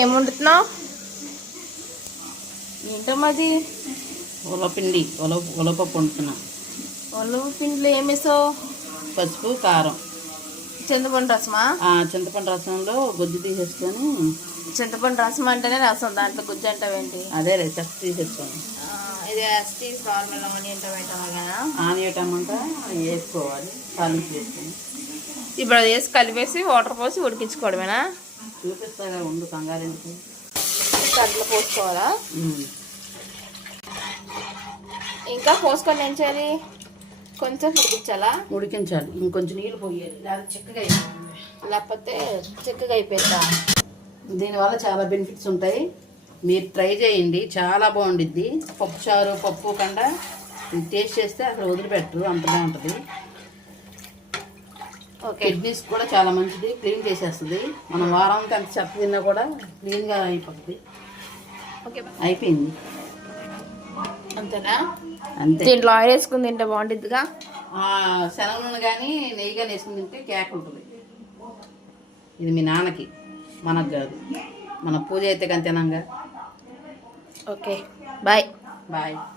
ఏం వండుతున్నావు? ఏంటమ్మది? ఉలపిండి ఉలపప్పు వండుతున్నా. ఉలవ పిండిలో ఏం వేసావు? పసుపు, కారం, చింతపండు రసమా? చింతపండు రసంలో గుజ్జు తీసేసుకొని. చింతపండు రసం అంటేనే రసం, దాంట్లో గుజ్జు అంటావేంటి? అదే చెత్త తీసేసుకోండి. ఇది ఎస్టీస్ నార్మల్ ఆనియన్ టమాటా లాగా. ఆనియన్ టమాటా వేసుకోవాలి, తాలింపు వేసుకొని. ఇప్పుడు అది వేసి కలిపేసి వాటర్ పోసి ఉడికించుకోవడమేనా? చూపిస్తాగా, ఉండు కంగారెందుకు. దాంట్లో పోసుకోవాలా? ఇంకా పోసుకొని ఏం చేయాలి? కొంచెం ఉడికించాలా? ఉడికించాలి, ఇంకొంచెం నీళ్ళు పోయాలి, లేకపోతే చిక్కగా అయిపోయిందా? దీనివల్ల చాలా బెనిఫిట్స్ ఉంటాయి. మీరు ట్రై చేయండి, చాలా బాగుండిద్ది. పప్పు చారు, పప్పు కండ టేస్ట్ చేస్తే అసలు వదిలిపెట్టరు, అంత బాగుంటుంది. కిడ్నీస్ కూడా చాలా మంచిది, క్లీన్ చేసేస్తుంది. మనం వారానికి అంత చెత్త తిన్నా కూడా క్లీన్గా అయిపోతుంది. అయిపోయింది అంతేనా? అంతే. దీంట్లో ఆయిల్ వేసుకుని తింటే బాగుంటుందిగా. శనగ నూనె కానీ నెయ్యి కానీ వేసుకుని తింటే కేక్ ఉంటుంది. ఇది మీ నాన్నకి, మనకు కాదు. మన పూజ అయితే కానీ తినంగా. Okay, bye. బాయ్.